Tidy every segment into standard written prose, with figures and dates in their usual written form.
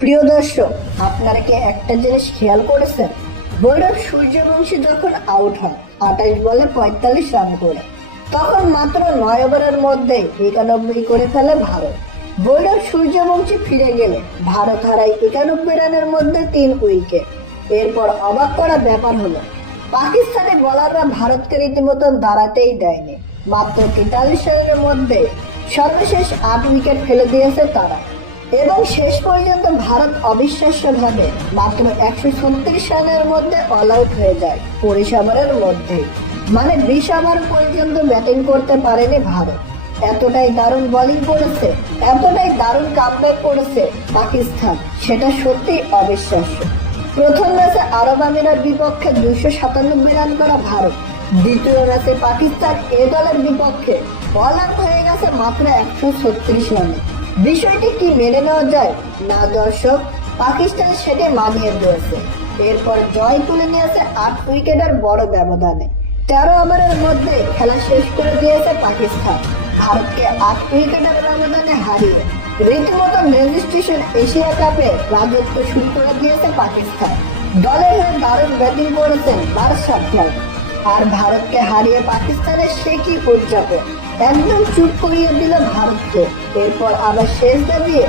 প্রিয় দর্শক, আপনারা কি একটা জিনিস খেয়াল করেছেন? ভৈরব সূর্যবংশী যখন আউট হয় 28 বলে 45 রান করে, তখন মাত্র 9 ওভারের মধ্যে 91 করে ফেলে ভারত। ভৈরব সূর্যবংশী ফিরে গেলে ভারত হারায় 91 রানের মধ্যে 3 উইকেট। এরপর অবাক করা ব্যাপার হলো, পাকিস্তানি বোলাররা ভারতকে রীতিমতন দাঁড়াতেই দেয়নি। মাত্র 43 রানের মধ্যে সর্বশেষ 8 উইকেট ফেলে দিয়েছে তারা, এবং শেষ পর্যন্ত ভারত অবিশ্বাস্যভাবে মাত্র 136 রানের মধ্যে অল আউট হয়ে যায় 19 ওভারের মধ্যে। মানে 20 ওভার পর্যন্ত ব্যাটিং করতে পারেনি ভারত। এতটাই দারুণ বোলিং করেছে, এতটাই দারুণ কামব্যাক করেছে পাকিস্তান, সেটা সত্যি অবিশ্বাস্য। প্রথম ম্যাচে আরব আমিরার বিপক্ষে 297 রান করা ভারত, দ্বিতীয় ম্যাচে পাকিস্তান এ দলের বিপক্ষে অল আউট হয়ে গেছে মাত্র 136 রানে। বিষয়টি কি মেনে নেওয়া যায়? না দর্শক, পাকিস্তান সেটা মানিয়ে দিয়েছে। এরপর জয় তুলে নিয়েছে 8 উইকেটের বড় ব্যবধানে। 13 ওভারের মধ্যে খেলা শেষ করে দিয়েছে পাকিস্তান, ভারতকে 8 উইকেটের ব্যবধানে হারিয়ে রীতিমতো রেজিস্ট্রেশন এশিয়া কাপে রাজত্ব শুরু করে দিয়েছে পাকিস্তান। দলের হয়ে দারুণ ব্যাটিং করেছেন বাদশাহ খান। আর ভারতকে হারিয়ে পাকিস্তানের সে কি উদযাপন, একদম চুপ করিয়ে দিল ভারতকে। এরপর আবার শেষ দিয়ে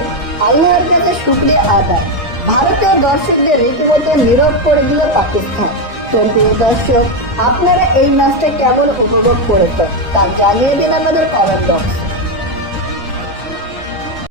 আল্লাহর কাছে শুকরিয়া আদায়। ভারতীয় দর্শকদের রীতিমতো নীরব করে দিল পাকিস্তান। তো প্রিয় দর্শক, আপনারা এই ম্যাচটা কেমন উপভোগ করেছেন তা জানিয়ে দিন আমাদের কমেন্ট বক্সে।